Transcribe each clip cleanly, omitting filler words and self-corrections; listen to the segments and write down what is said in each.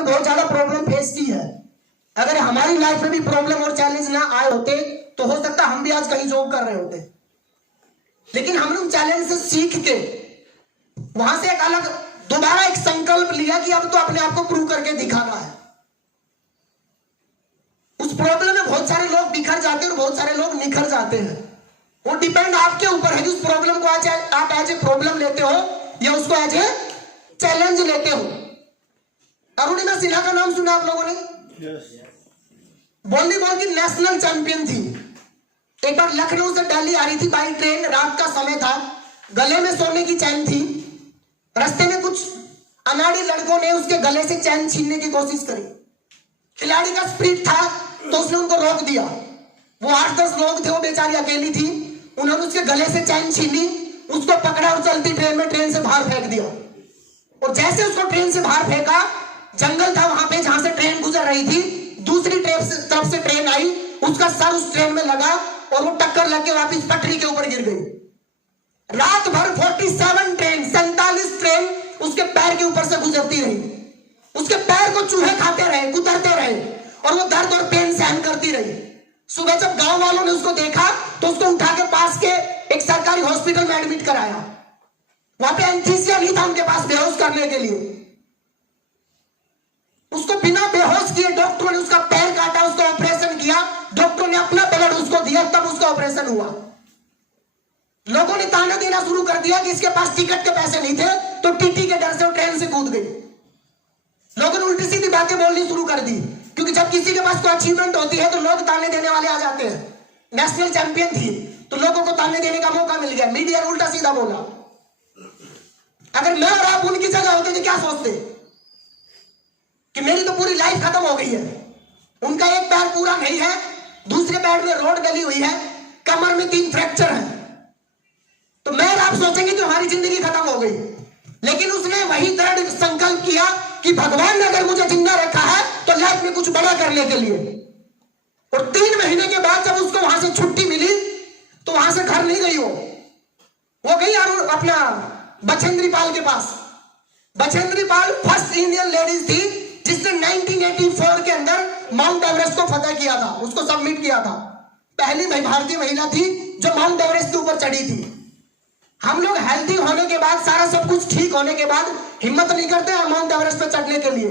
हमने बहुत ज्यादा प्रॉब्लम फेस की है। अगर हमारी लाइफ में भी प्रॉब्लम और चैलेंज ना आए होते तो हो सकता हम भी आज कहीं जॉब कर रहे होते, लेकिन हमने उन चैलेंज से सीख के वहां से एक अलग दोबारा एक संकल्प लिया कि अब तो अपने आप को प्रूव करके दिखाना है। उस प्रॉब्लम में बहुत सारे लोग बिखर जाते हैं और बहुत सारे लोग निखर जाते हैं। वो डिपेंड आपके ऊपर है कि उस प्रॉब्लम को आज आप एज ए प्रॉब्लम लेते हो या उसको एज ए चैलेंज लेते हो। अरुणिमा सिन्हा का नाम सुना आप लोगों ने? वॉलीबॉल की नेशनल चैंपियन थी। एक बार लखनऊ से दिल्ली आ रही थी बाई ट्रेन, रात का समय था, गले में सोने की चैन थी। रास्ते में कुछ अनाड़ी लड़कों ने उसके गले से चैन छीनने की कोशिश करी। खिलाड़ी का स्पीड था तो उसने उनको रोक दिया। वो 8-10 लोग थे, वो बेचारी अकेली थी। उन्होंने उसके गले से चैन छीनी, उसको पकड़ा और चलती ट्रेन में ट्रेन से बाहर फेंक दिया। और जैसे उसको ट्रेन से बाहर फेंका, जंगल था वहां पे जहां से ट्रेन गुजर रही थी, दूसरी तरफ से ट्रेन आई, उसका सर उस ट्रेन में लगा और वो टक्कर लग के वापिस पटरी के ऊपर गिर गई। रात भर 47 ट्रेन उसके पैर के ऊपर से गुजरती रही। उसके पैर को चूहे खाते रहे, कुतरते रहे और वो दर्द और पेन सहन करती रही। सुबह जब गांव वालों ने उसको देखा तो उसको उठा के पास के एक सरकारी हॉस्पिटल में एडमिट कराया। वहां पे एनेस्थीसिया नहीं था उनके पास बेहोश करने के लिए। उसको बिना बेहोश किए डॉक्टरों ने उसका पैर काटा, उसका ऑपरेशन किया। डॉक्टर ने अपना ब्लड उसको दिया, तब उसका ऑपरेशन हुआ। लोगों ने ताना देना शुरू कर दिया कि इसके पास टिकट के पैसे नहीं थे तो टीटी के डर से वो ट्रेन से कूद गई। लोगों ने उल्टी सीधी बातें बोलनी शुरू कर दी, क्योंकि जब किसी के पास कोई अचीवमेंट होती है तो लोग ताने देने वाले आ जाते हैं। नेशनल चैंपियन थी तो लोगों को ताने देने का मौका मिल गया। मीडिया ने उल्टा सीधा बोला। अगर मैं और आप उनकी जगह होते तो क्या सोचते कि मेरी तो पूरी लाइफ खत्म हो गई है। उनका एक पैर पूरा नहीं है, दूसरे पैर में रोड डली हुई है, कमर में 3 फ्रैक्चर है, तो मैं और आप सोचेंगे कि हमारी जिंदगी खत्म हो गई। लेकिन उसने वही दृढ़ संकल्प किया कि भगवान ने अगर मुझे जिंदा रखा है तो लाइफ में कुछ बड़ा करने के लिए। और 3 महीने के बाद जब उसको वहां से छुट्टी मिली तो वहां से घर नहीं गई, वो गई अपना बछेंद्री पाल के पास। Bachendri Pal first Indian ladies थी जिसने 1984 के अंदर माउंट एवरेस्ट को फतह किया था, उसको सबमिट किया था। पहली भारतीय महिला थी जो माउंट एवरेस्ट के ऊपर चढ़ी थी। हम लोग हेल्थी होने के बाद, सारा सब कुछ ठीक होने के बाद हिम्मत नहीं करते हैं माउंट एवरेस्ट पे चढ़ने के लिए।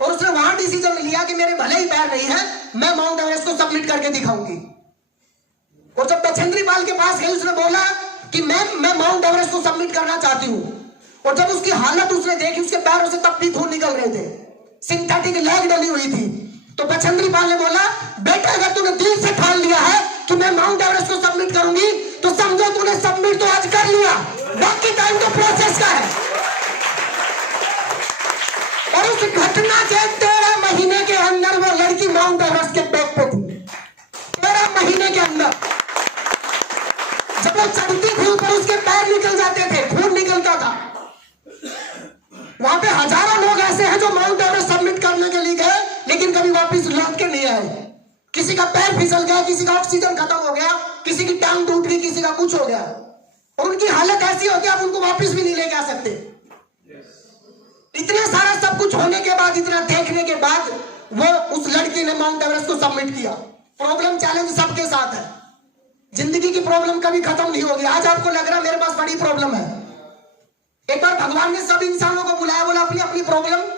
और उसने वहां डिसीजन लिया कि मेरे भले ही पैर नहीं है, मैं माउंट एवरेस्ट को सबमिट करके दिखाऊंगी। और जब बछेंद्री पाल के पास गई, उसने बोला कि मैं माउंट एवरेस्ट को सबमिट करना चाहती हूं। और जब उसकी हालत उसने देखी, उसके पैरों से तब भी खून निकल रहे थे, सिंथेटिक लेग डली हुई थी, तो बछेंद्री पाल ने बोला, बेटा अगर तूने दिल से ठान लिया है कि मैं माउंट एवरेस्ट को सबमिट करूंगी तो समझो तूने सबमिट तो आज कर लिया, बाकी टाइम तो प्रोसेस का है। और उस घटना के 13 महीने के अंदर वो लड़की माउंट एवरेस्ट के टॉप पे थी। 13 महीने के अंदर जब वो चढ़ती थी ऊपर, उसके पैर निकल जाते थे, खून निकलता था। वहां पे हजारों लोग ऐसे हैं जो माउंट एवरेस्ट सबमिट करने के लिए गए लेकिन कभी वापस लौट के नहीं आए। किसी का पैर फिसल गया, किसी का ऑक्सीजन खत्म हो गया, किसी की टांग टूट गई, किसी का कुछ हो गया। और उनकी हालत ऐसी होती है आप उनको वापस भी नहीं लेके आ सकते। इतने सारा सब कुछ होने के बाद, इतना देखने के बाद वो उस लड़की ने माउंट एवरेस्ट को सबमिट किया। प्रॉब्लम चैलेंज सबके साथ है, जिंदगी की प्रॉब्लम कभी खत्म नहीं होगी। आज आपको लग रहा मेरे पास बड़ी प्रॉब्लम है, एक बार भगवान ने सब इंसानों को बुलाया, बोला अपनी अपनी प्रॉब्लम